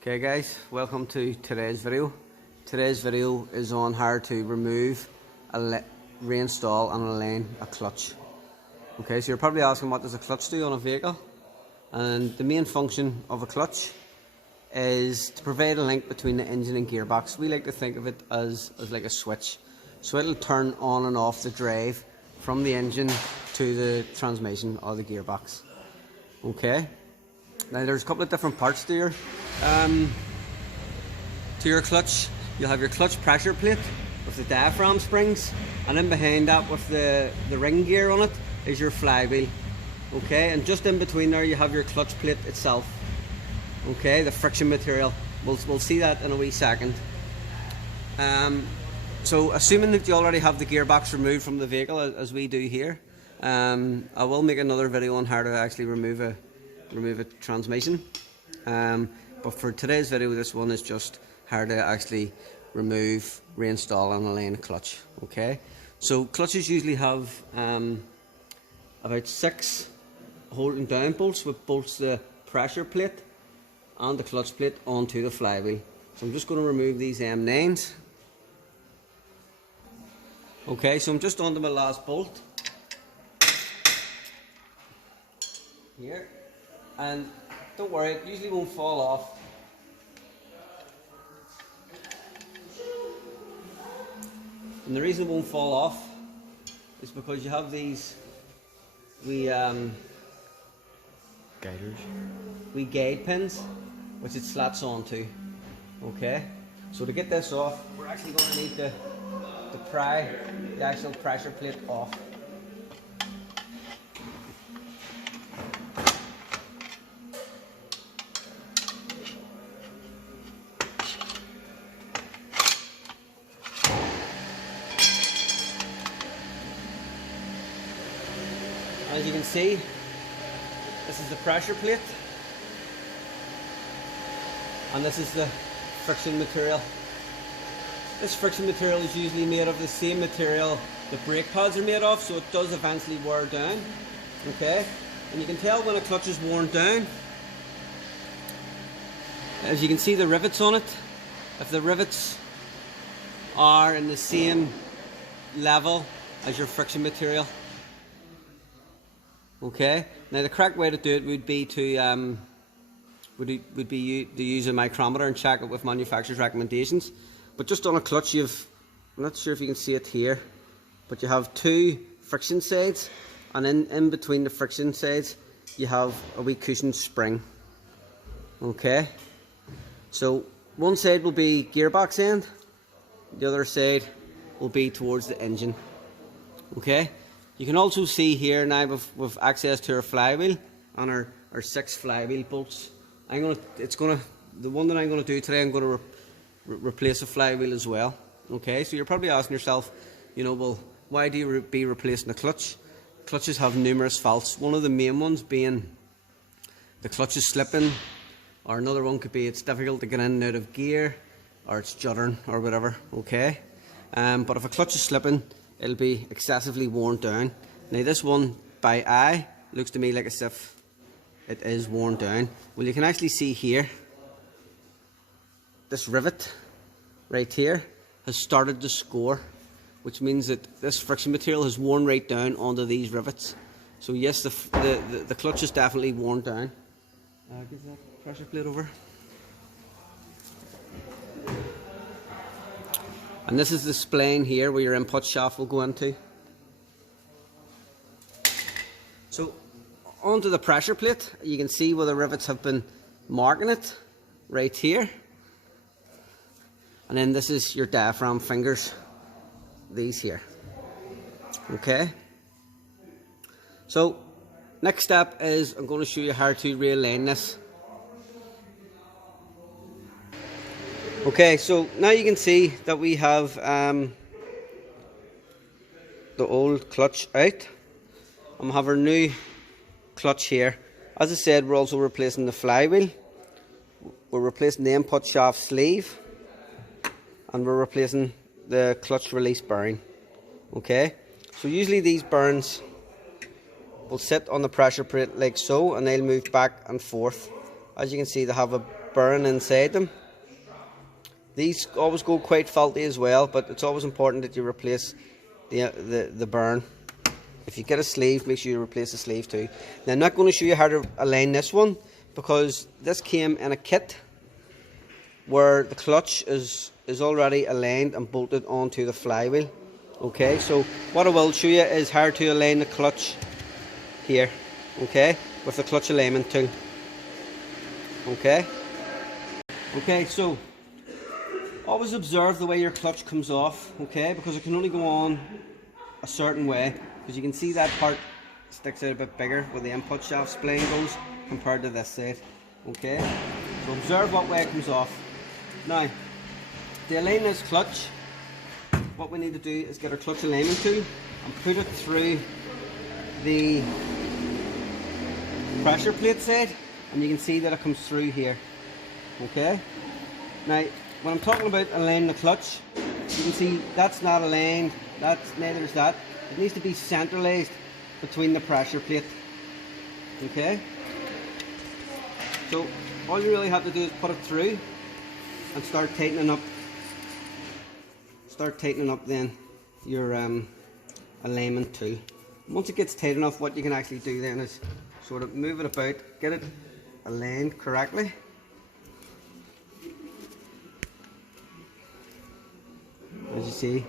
Okay guys, welcome to today's video. Today's video is on how to remove, reinstall and align a clutch. Okay, so you're probably asking what does a clutch do on a vehicle? And the main function of a clutch is to provide a link between the engine and gearbox. We like to think of it as like a switch. So it'll turn on and off the drive from the engine to the transmission or the gearbox. Okay. Now there's a couple of different parts to your clutch. You'll have your clutch pressure plate with the diaphragm springs, and in behind that with the ring gear on it is your flywheel. Okay, and just in between there you have your clutch plate itself. Okay, the friction material. We'll see that in a wee second. So assuming that you already have the gearbox removed from the vehicle as we do here, I will make another video on how to actually remove a transmission, but for today's video this one is just how to actually remove, reinstall and align a clutch. Okay, so clutches usually have about 6 holding down bolts, which bolts the pressure plate and the clutch plate onto the flywheel. So I'm just going to remove these M9s. Okay, so I'm just onto my last bolt here. And don't worry, it usually won't fall off. And the reason it won't fall off is because you have these guide pins which it slats onto. Okay, so to get this off, we're actually going to need to pry the actual pressure plate off. As you can see, this is the pressure plate and this is the friction material. This friction material is usually made of the same material the brake pads are made of, so it does eventually wear down. Okay, and you can tell when a clutch is worn down. As you can see the rivets on it, if the rivets are in the same level as your friction material. Okay, now the correct way to do it would be to use a micrometer and check it with manufacturer's recommendations. But just on a clutch, I'm not sure if you can see it here, but you have 2 friction sides, and in between the friction sides you have a wee cushion spring. Okay, so one side will be gearbox end, the other side will be towards the engine. Okay, you can also see here now with access to our flywheel and our 6 flywheel bolts. The one that I'm going to do today, I'm going to replace a flywheel as well. Okay, so you're probably asking yourself, well, why do you be replacing a clutch? Clutches have numerous faults. One of the main ones being the clutch is slipping, or another one could be it's difficult to get in and out of gear, or it's juddering or whatever. Okay, but if a clutch is slipping, it'll be excessively worn down. Now this one by eye looks to me like as if it is worn down. Well, you can actually see here, this rivet right here has started to score, which means that this friction material has worn right down onto these rivets. So yes, the clutch is definitely worn down. Give that pressure plate over. And this is the spline here where your input shaft will go into. So onto the pressure plate, you can see where the rivets have been marking it right here. And then this is your diaphragm fingers, these here. Okay. So next step is I'm going to show you how to realign this. Okay, so now you can see that we have the old clutch out, and we have our new clutch here. As I said, we're also replacing the flywheel, we're replacing the input shaft sleeve, and we're replacing the clutch release bearing. Okay, so usually these bearings will sit on the pressure plate like so, and they'll move back and forth. As you can see, they have a bearing inside them. These always go quite faulty as well, but it's always important that you replace the bearing. If you get a sleeve, make sure you replace the sleeve too. Now, I'm not going to show you how to align this one, because this came in a kit where the clutch is already aligned and bolted onto the flywheel. Okay, so what I will show you is how to align the clutch here, okay, with the clutch alignment tool. Okay, so always observe the way your clutch comes off, okay, because it can only go on a certain way, because you can see that part sticks out a bit bigger where the input shaft spline goes compared to this side. Okay, so observe what way it comes off. Now, to align this clutch, what we need to do is get our clutch alignment tool and put it through the pressure plate side, and you can see that it comes through here. Okay, now when I'm talking about aligning the clutch, you can see that's not aligned, neither is that. It needs to be centralized between the pressure plate. Okay, so all you really have to do is put it through and start tightening up then your alignment tool. Once it gets tight enough, what you can actually do then is sort of move it about, get it aligned correctly. As you see,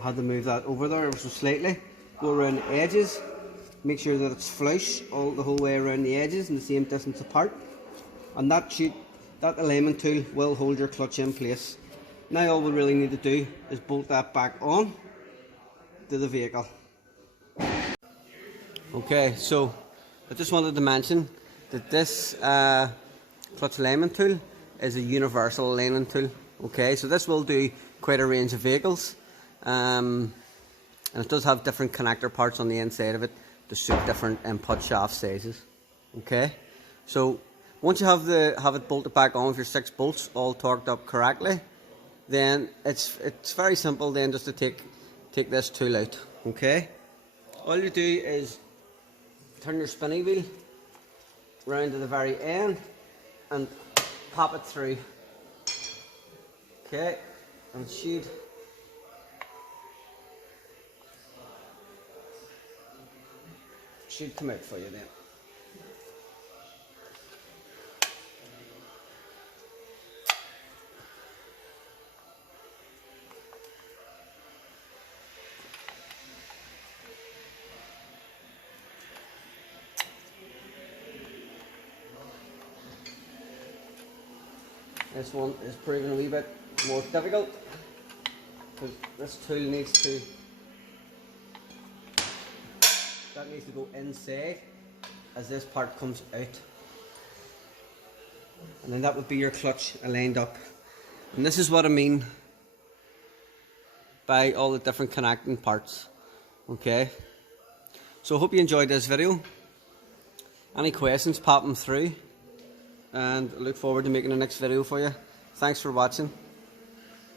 I had to move that over there ever so slightly. Go around the edges, make sure that it's flush the whole way around the edges and the same distance apart. And that alignment tool will hold your clutch in place. Now all we really need to do is bolt that back on to the vehicle. Okay, so I just wanted to mention that this clutch alignment tool is a universal alignment tool. Okay, so this will do quite a range of vehicles, and it does have different connector parts on the inside of it to suit different input shaft sizes. Okay, so once you have it bolted back on with your 6 bolts all torqued up correctly, then it's very simple then just to take this tool out. Okay, all you do is turn your spinny wheel round to the very end and pop it through. Okay, and it should come out for you then. This one is proving a wee bit more difficult because this tool needs to go inside as this part comes out, and then that would be your clutch aligned up. And this is what I mean by all the different connecting parts. Okay, so I hope you enjoyed this video. Any questions, pop them through, and I look forward to making the next video for you. Thanks for watching.